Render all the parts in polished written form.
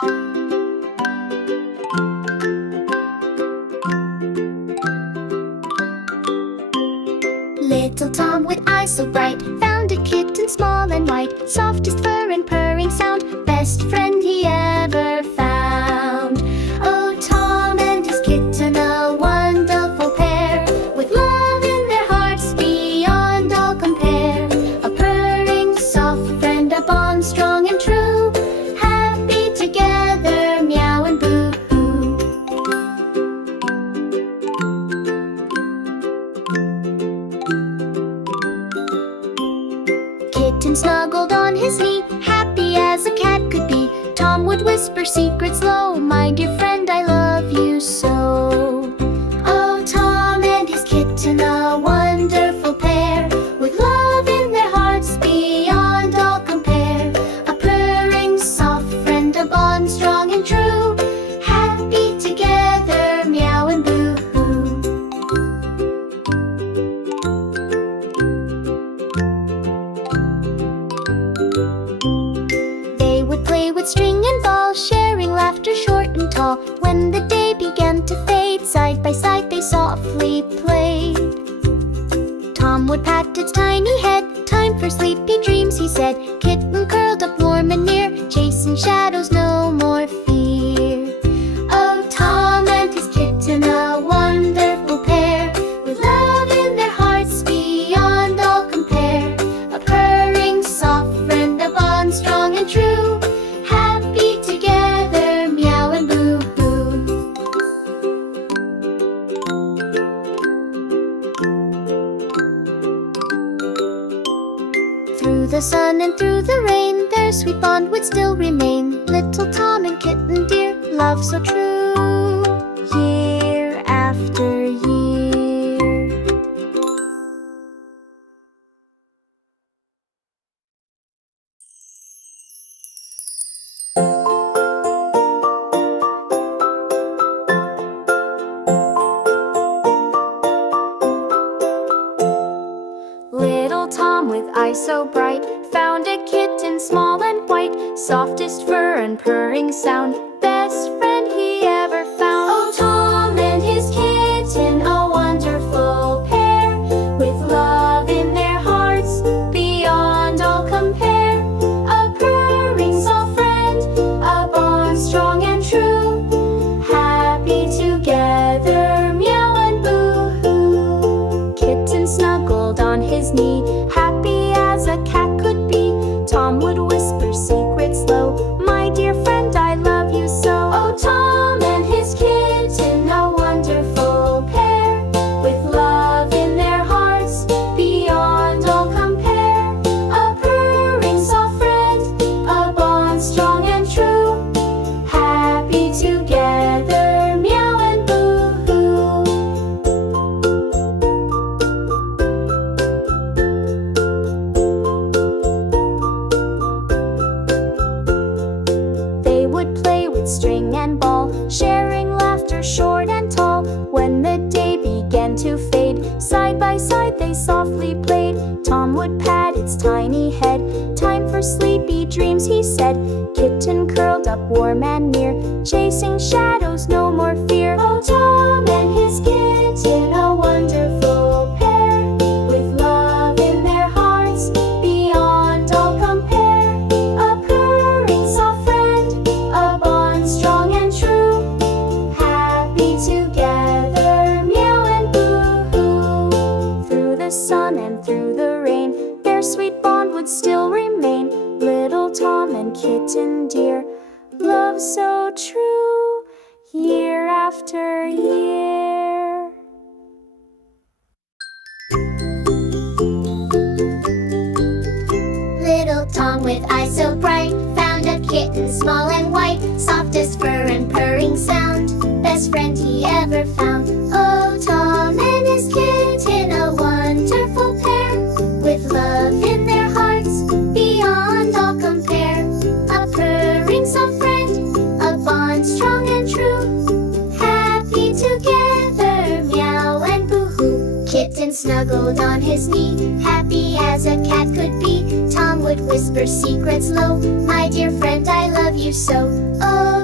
Little Tom with eyes so bright found a kitten small and white, softest fur and purring sound, best friend he ever found. Oh, Tom and his kitten, a wonderful pair, with love in their hearts beyond all compare. A purring, soft friend, a bond strong and true, happy together, meow and boo. Kitten snuggled on his knee, happy as a cat could be. Tom would whisper secrets low, my dear friend, I love you so. Oh, Tom and his kitten, a wonderful pair, with love in their hearts beyond all compare. A purring, soft friend, a bond strong and true, happy together, meow and boo. They would play with string and ball, sharing laughter short and tall. When the day began to fade, side by side they softly played. Tom would pat its tiny head, time for sleepy dreams, he said. Kitten curled up warm and near, chasing shadows, no more fear. Oh, Tom and his kitten, a wonderful pair, with love in their hearts beyond all compare. A purring, soft friend, a bond strong and true, happy together, meow and boo. Through the sun and through the rain, their sweet bond would still remain. Little Tom and kitten dear, love so true, year after year. Little Tom with eyes so bright found a kitten small and white, softest fur and purring sound, best friend he ever found. Oh, Tom and his kitten, a wonderful pair, with love in their hearts beyond all compare. A purring, soft friend, a bond strong and true, happy together, meow and boo. Kitten snuggled on his knee, happy as a cat could be. Tom would whisper secrets low, my dear friend, I love you so. Oh, Tom and his kitten, a wonderful pair, with love in their hearts beyond all compare. A purring, soft friend, a bond strong and true, happy together, meow and boo. They would play with string and ball, sharing laughter short and tall. When the day began to fade, side by side they softly played. Tom would pat its tiny head, time for sleepy dreams, he said. Kitten curled up warm and near, chasing shadows, no more fear. Oh, Tom and his kitten, a wonderful pair, with love in their hearts beyond all compare. A purring, soft friend, a bond strong and true, happy together, meow and boo. Through the sun and through the rain, their sweet bond would still remain. Little Tom and kitten dear, love so true, year after year. Little Tom with eyes so bright found a kitten small and white, softest fur and purring sound, best friend he ever found. Oh, Tom and his kitten, a wonderful pair, with love in their hearts beyond all compare. A purring, soft friend, a bond strong and true, happy together, meow and boo-hoo. Kitten snuggled on his knee, happy as a cat could be. Tom would whisper secrets low, my dear friend, I love you so. Oh,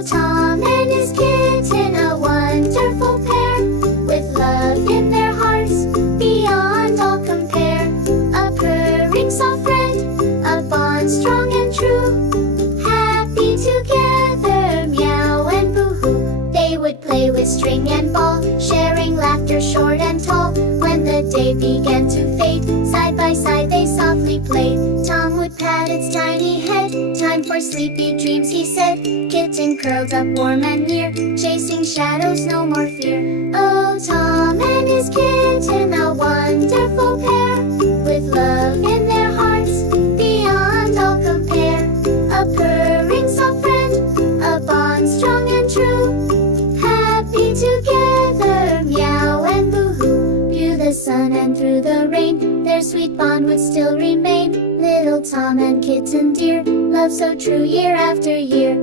with string and ball, sharing laughter short and tall. When the day began to fade, side by side they softly played. Tom would pat its tiny head. Time for sleepy dreams, he said. Kitten curled up warm and near, chasing shadows, no more fear. Oh, Tom and his kitten, a wonderful pair, with love in their hearts beyond all compare. A purring soft friend, a bond strong and true, happy together, meow and boo-hoo. Through the sun and through the rain, their sweet bond would still remain. Little Tom and kitten dear, love so true year after year.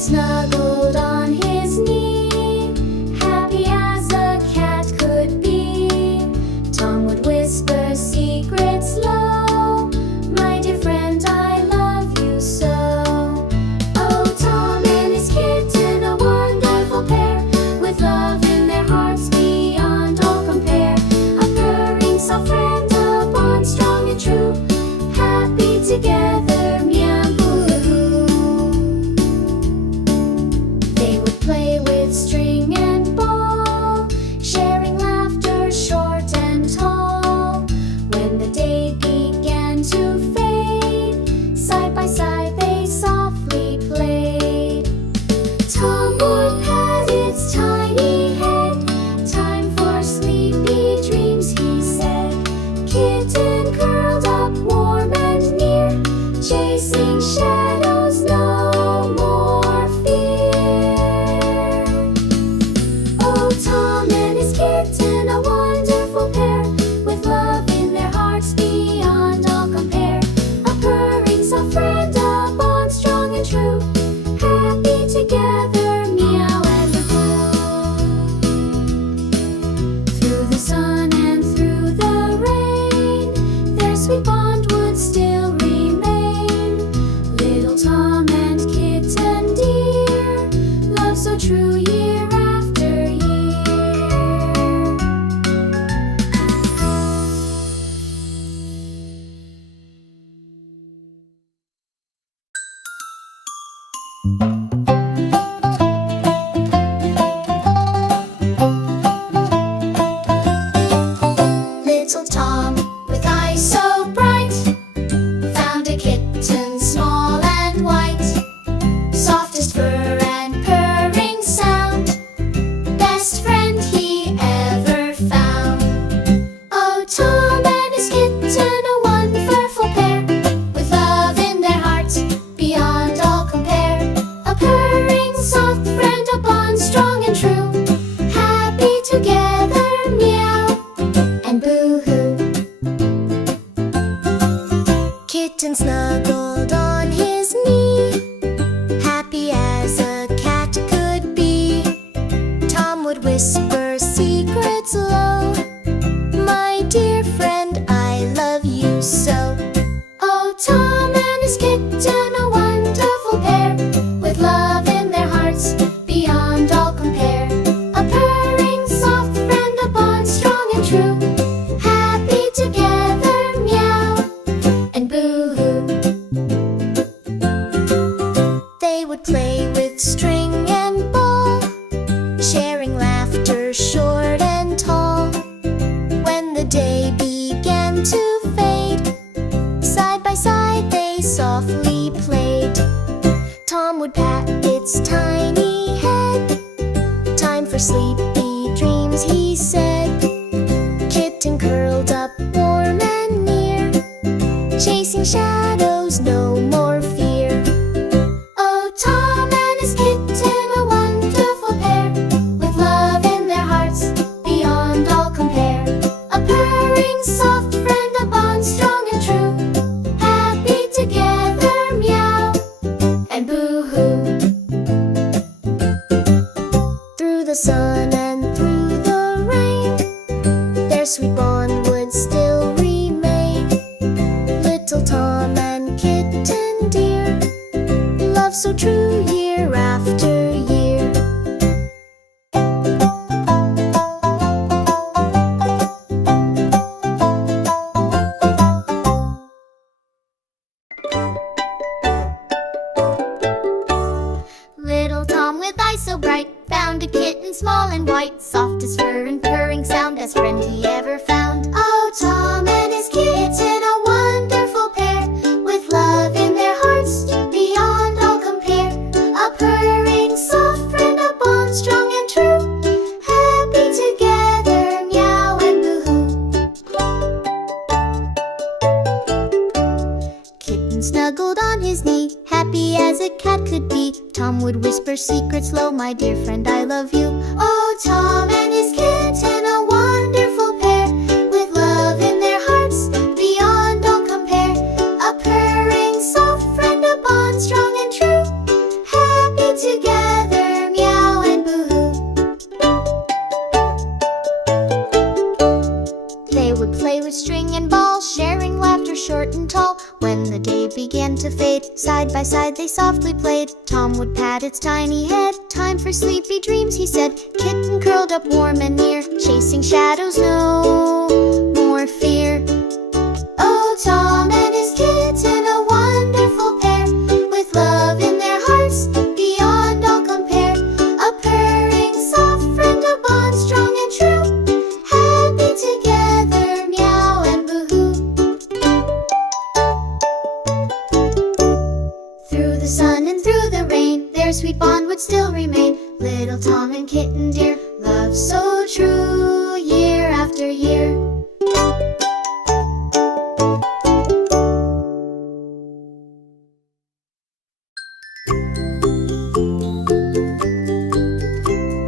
Snuggled on his knee, happy as a cat could be. Tom would whisper secrets low, my dear friend, I love you so. Oh, Tom and his kitten, a wonderful pair, with love in their hearts beyond all compare. A purring soft friend, a bond strong and true, happy together, meow. Play with string and ball, sharing laughter short and tall. When the day began to fade, side by side they softly played. Tom would pat its tiny head. Time for sleepy dreams, he said. Kitten curled up warm and near, chasing shadows, no more fear. Tom and his kitten, a wonderful pair, with love in their hearts beyond all compare. A purring soft friend, a bond strong and true, happy together, meow and boo. Through the sun and through the rain, their sweet bond would still remain. Little Tom and kitten dear, love so true year after year. Little Tom, with eyes so bright, found a kitten small and white. Softest fur and purring sound, best friend he ever found. Oh, Tom and his kitten, a wonderful pair, with love in their hearts beyond all compare. A purring soft friend, a bond strong and true, happy together, meow and boo-hoo. Kitten snuggled on his knee, happy as a cat could be. Tom would whisper secrets low, my dear friend, I love you so. Oh, Tom and his kitten, a wonderful pair, with love in their hearts beyond all compare. A purring soft friend, a bond strong and true, happy together, meow and boo-hoo. They would play with string and ball, sharing laughter short and tall. When the day began to fade, side by side they softly played. Tom would pat its tiny head. Time for sleepy dreams, he said. Kitten curled up warm and near, chasing shadows, no more fear. so true year after year. Little Tom with eyes so bright found a kitten small and white, softest fur and purring sound, best friend he ever found. Oh, Tom and his kitten, a wonderful pair, with love in their hearts beyond all compare. A purring soft friend, a bond strong and true, happy together, meow and boo-hoo. Kitten snuggled on his knee, happy as a cat could be. Tom would whisper secrets low, my dear friend, I love you. Oh, Tom and his kitten, a wonderful pair, with love in their hearts beyond all compare. A purring soft friend, a bond strong and true, happy together, meow and boo-hoo. They would play with string and ball, sharing laughter short and tall. When the day began to fade, side by side they softly played. Tom would pat its tiny head, time for sleepy dreams, he said. Kitten curled up warm and near, chasing shadows, no more fear. Oh, Tom and his kitten, a wonderful pair, with love in their hearts beyond all compare. A purring soft friend, a bond strong and true, happy together, meow and boo-hoo. Through the sun and through the rain, their sweet bond would still remain. Little Tom and kitten dear, love so true year after year.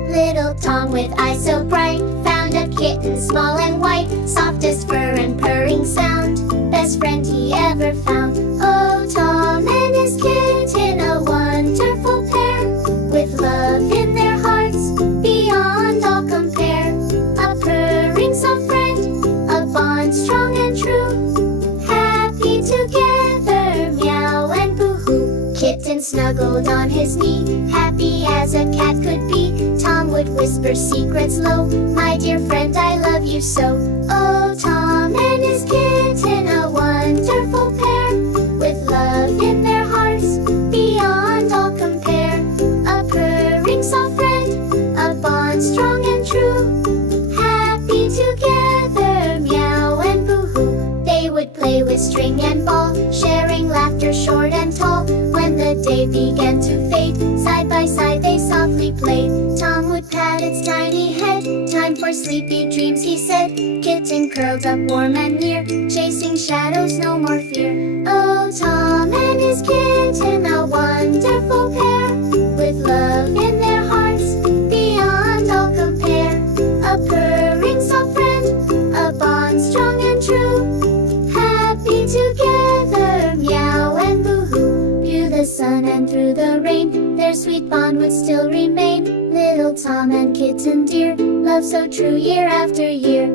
Little Tom with eyes so bright found a kitten small and white, softest fur and purring sound, best friend he ever found. Oh, Tom and his kitten, a wonderful pair, with love in their hearts beyond all compare. A purring soft friend, a bond strong and true, happy together, meow and boo-hoo. Kitten snuggled on his knee, happy as a cat could be. Tom would whisper secrets low, my dear friend, I love you so. Oh, Tom and his kitten, a wonderful pair, with love in their hearts beyond all compare. A purring soft friend, a bond strong and true, happy together, meow and boo-hoo. They would play with string and ball, sharing laughter short and tall. When the day began to fade, side by side they softly played. Tom would pat its tiny head, time for sleepy dreams, he said. Kitten curled up warm and near, chasing shadows, no more fear. Oh, Tom and his kitten, a wonderful pair, with love in their hearts beyond all compare. A purring soft friend, a bond strong and true, happy together, meow and boo-hoo. Through the sun and through the rain, their sweet bond would still remain. Little Tom and kitten dear, love so true year after year.